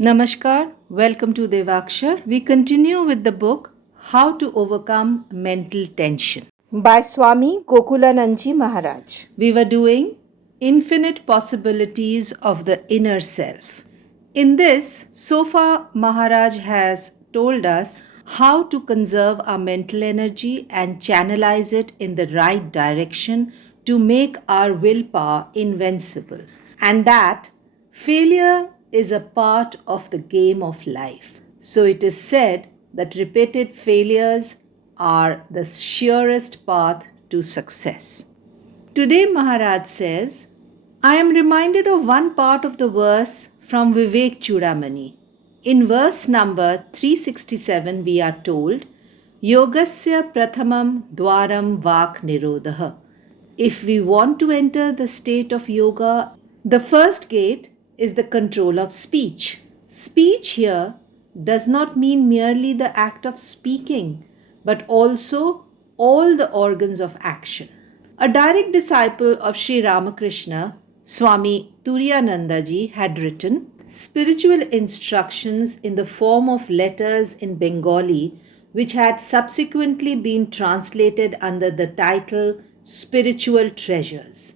Namaskar, welcome to Devakshar. We continue with the book How to Overcome Mental Tension by Swami Gokulanadaji Maharaj. We were doing Infinite Possibilities of the Inner Self. In this, so far Maharaj has told us how to conserve our mental energy and channelize it in the right direction to make our willpower invincible, and that failure is a part of the game of life. So it is said that repeated failures are the surest path to success. Today, Maharaj says, I am reminded of one part of the verse from Vivek Chudamani. In verse number 367, we are told, Yogasya prathamam dwaram vak nirodha. If we want to enter the state of yoga, the first gate is the control of speech. Speech here does not mean merely the act of speaking, but also all the organs of action. A direct disciple of Sri Ramakrishna, Swami Turiyanandaji, had written spiritual instructions in the form of letters in Bengali, which had subsequently been translated under the title Spiritual Treasures.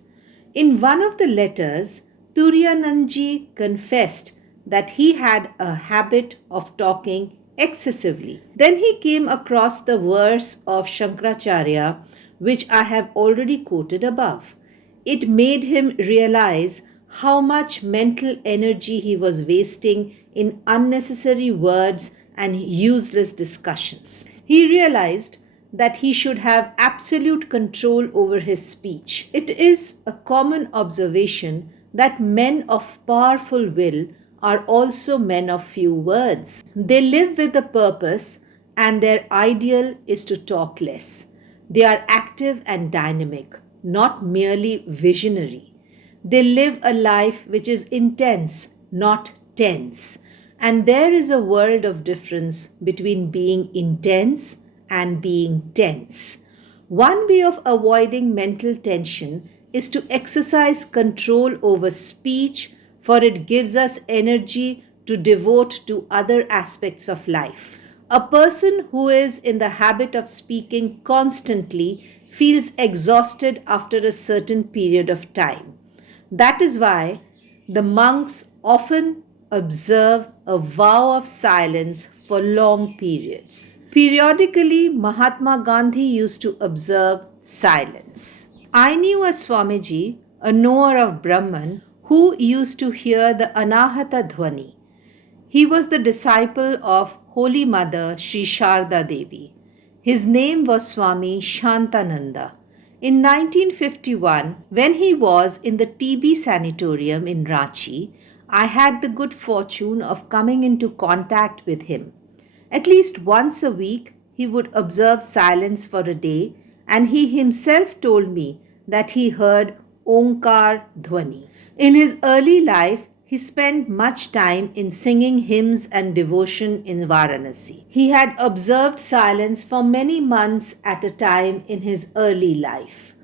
In one of the letters, Turiyanandaji confessed that he had a habit of talking excessively. Then he came across the verse of Shankaracharya, which I have already quoted above. It made him realize how much mental energy he was wasting in unnecessary words and useless discussions. He realized that he should have absolute control over his speech. It is a common observation that men of powerful will are also men of few words. They live with a purpose and their ideal is to talk less. They are active and dynamic, not merely visionary. They live a life which is intense, not tense. And there is a world of difference between being intense and being tense. One way of avoiding mental tension is to exercise control over speech, for it gives us energy to devote to other aspects of life. A person who is in the habit of speaking constantly feels exhausted after a certain period of time. That is why the monks often observe a vow of silence for long periods. Periodically, Mahatma Gandhi used to observe silence. I knew a Swamiji, a knower of Brahman, who used to hear the Anahata Dhwani. He was the disciple of Holy Mother Sri Sharda Devi. His name was Swami Shantananda. In 1951, when he was in the TB sanatorium in Ranchi, I had the good fortune of coming into contact with him. At least once a week, he would observe silence for a day, and he himself told me that he heard Omkar Dhwani. In his early life, he spent much time in singing hymns and devotion in Varanasi. He had observed silence for many months at a time in his early life.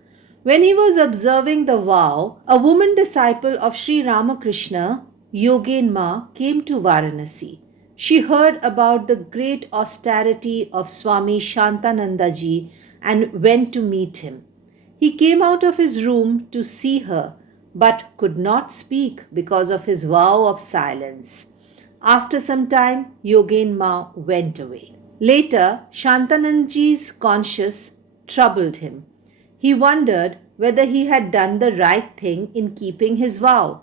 When he was observing the vow, a woman disciple of Sri Ramakrishna, yoginma, came to Varanasi. She heard about the great austerity of Swami Shantanandaji and went to meet him. He came out of his room to see her, but could not speak because of his vow of silence. After some time, yoginma went away. Later, Shantanandaji's conscience troubled him. He wondered whether he had done the right thing in keeping his vow.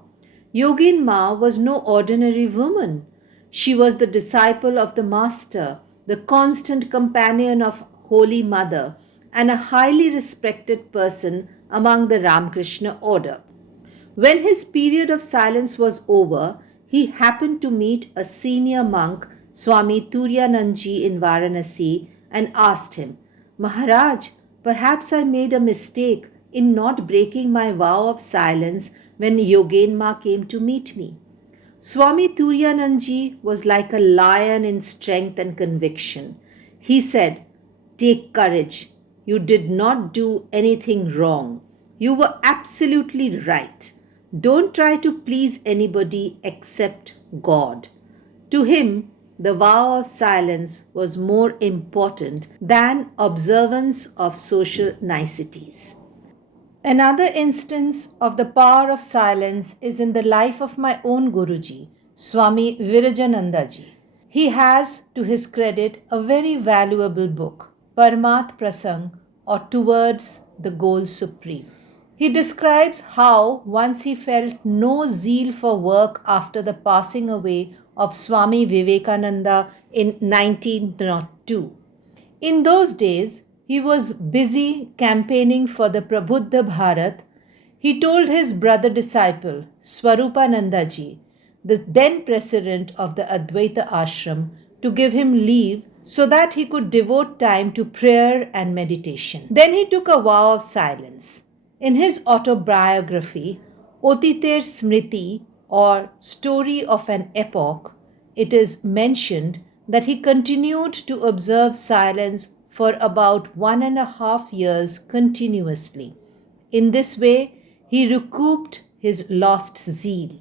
Yoginma was no ordinary woman. She was the disciple of the Master, the constant companion of Holy Mother, and a highly respected person among the Ramakrishna order. When his period of silence was over, he happened to meet a senior monk, Swami Turiyanandaji, in Varanasi, and asked him, Maharaj, perhaps I made a mistake in not breaking my vow of silence when yoginma came to meet me. Swami Turiyanandaji was like a lion in strength and conviction. He said, Take courage. You did not do anything wrong. You were absolutely right. Don't try to please anybody except God. To him, the vow of silence was more important than observance of social niceties. Another instance of the power of silence is in the life of my own Guruji, Swami Virajanandaji. He has, to his credit, a very valuable book, Parmat Prasang, or Towards the Goal Supreme. He describes how once he felt no zeal for work after the passing away of Swami Vivekananda in 1902. In those days, he was busy campaigning for the Prabuddha Bharat. He told his brother disciple, Swarupanandaji, the then president of the Advaita Ashram, to give him leave so that he could devote time to prayer and meditation. Then he took a vow of silence. In his autobiography, Otiter Smriti, or Story of an Epoch, it is mentioned that he continued to observe silence for about 1.5 years continuously. In this way, he recouped his lost zeal.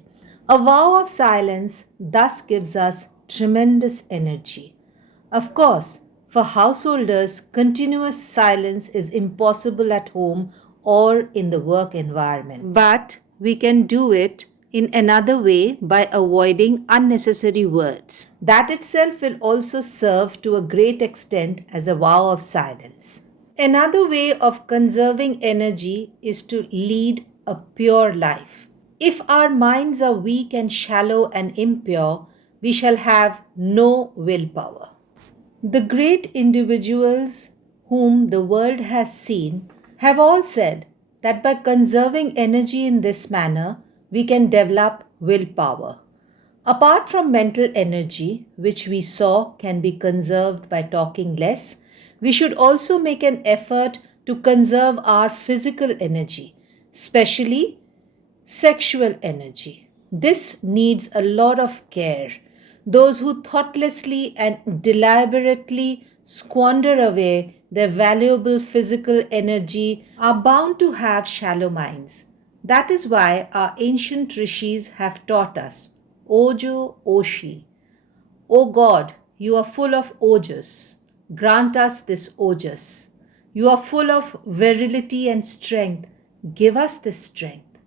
A vow of silence thus gives us tremendous energy. Of course, for householders, continuous silence is impossible at home or in the work environment. But we can do it in another way by avoiding unnecessary words. That itself will also serve to a great extent as a vow of silence. Another way of conserving energy is to lead a pure life. If our minds are weak and shallow and impure, we shall have no willpower. The great individuals whom the world has seen have all said that by conserving energy in this manner, we can develop willpower. Apart from mental energy, which we saw can be conserved by talking less, we should also make an effort to conserve our physical energy, especially sexual energy. This needs a lot of care. Those who thoughtlessly and deliberately squander away their valuable physical energy are bound to have shallow minds. That is why our ancient rishis have taught us Ojo Oshi. O God, you are full of ojas. Grant us this ojas. You are full of virility and strength. Give us this strength.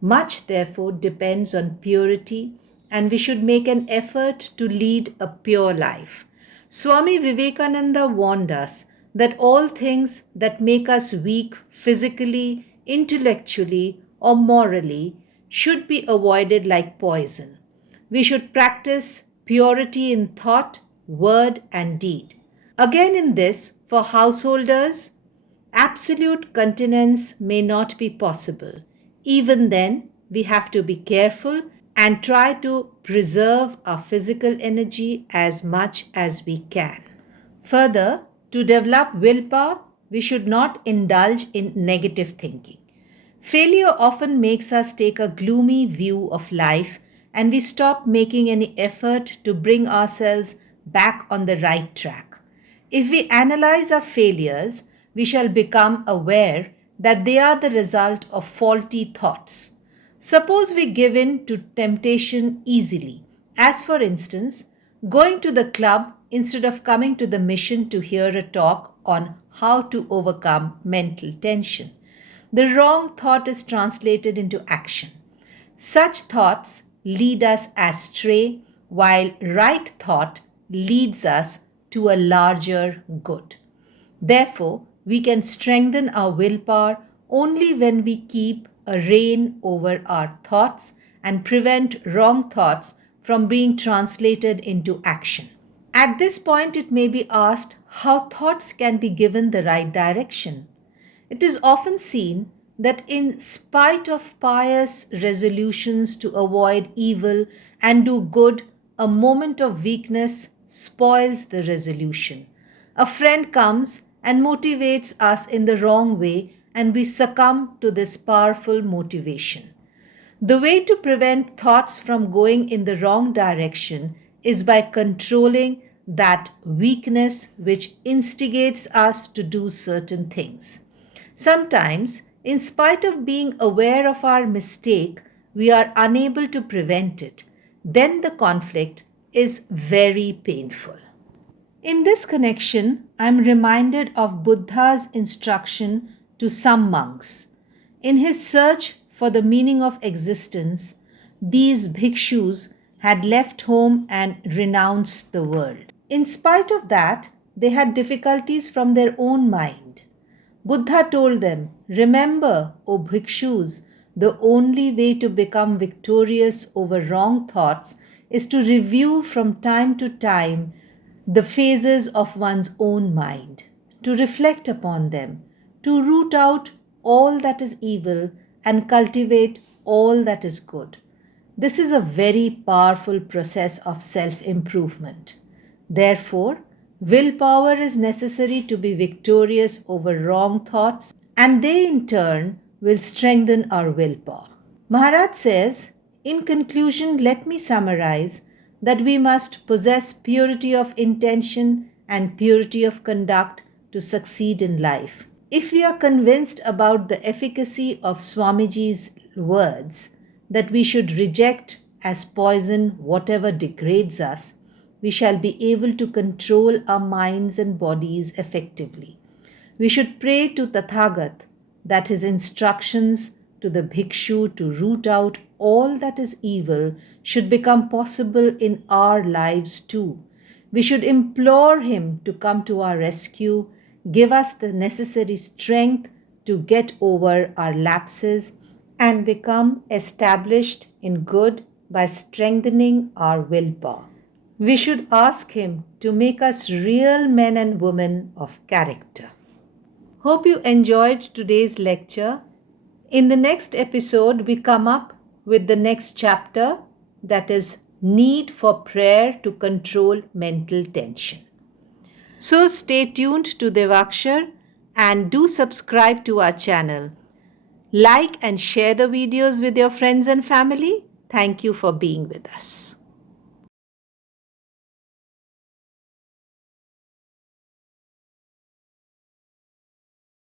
Much, therefore, depends on purity, and we should make an effort to lead a pure life. Swami Vivekananda warned us that all things that make us weak physically, intellectually, or morally should be avoided like poison. We should practice purity in thought, word, and deed. Again, in this, for householders, absolute continence may not be possible. Even then, we have to be careful and try to preserve our physical energy as much as we can. Further, to develop willpower, we should not indulge in negative thinking. Failure often makes us take a gloomy view of life and we stop making any effort to bring ourselves back on the right track. If we analyze our failures, we shall become aware that they are the result of faulty thoughts. Suppose we give in to temptation easily, as for instance, going to the club instead of coming to the mission to hear a talk on how to overcome mental tension. The wrong thought is translated into action. Such thoughts lead us astray, while right thought leads us to a larger good. Therefore, we can strengthen our willpower only when we keep a rein over our thoughts and prevent wrong thoughts from being translated into action. At this point, it may be asked how thoughts can be given the right direction. It is often seen that, in spite of pious resolutions to avoid evil and do good, a moment of weakness spoils the resolution. A friend comes and motivates us in the wrong way, and we succumb to this powerful motivation. The way to prevent thoughts from going in the wrong direction is by controlling that weakness which instigates us to do certain things. Sometimes, in spite of being aware of our mistake, we are unable to prevent it. Then the conflict is very painful. In this connection, I am reminded of Buddha's instruction to some monks. In his search for the meaning of existence, these bhikshus had left home and renounced the world. In spite of that, they had difficulties from their own mind. Buddha told them, "Remember, O bhikshus, the only way to become victorious over wrong thoughts is to review from time to time the phases of one's own mind, to reflect upon them, to root out all that is evil and cultivate all that is good." This is a very powerful process of self improvement. Therefore, willpower is necessary to be victorious over wrong thoughts, and they in turn will strengthen our willpower. Maharaj says, in conclusion, let me summarize that we must possess purity of intention and purity of conduct to succeed in life. If we are convinced about the efficacy of Swamiji's words that we should reject as poison whatever degrades us, we shall be able to control our minds and bodies effectively. We should pray to Tathagat that his instructions to the bhikshu to root out all that is evil should become possible in our lives too. We should implore him to come to our rescue, give us the necessary strength to get over our lapses and become established in good by strengthening our willpower. We should ask him to make us real men and women of character. Hope you enjoyed today's lecture. In the next episode, we come up with the next chapter, that is need for prayer to control mental tension. So stay tuned to Devakshar and do subscribe to our channel. Like and share the videos with your friends and family. Thank you for being with us.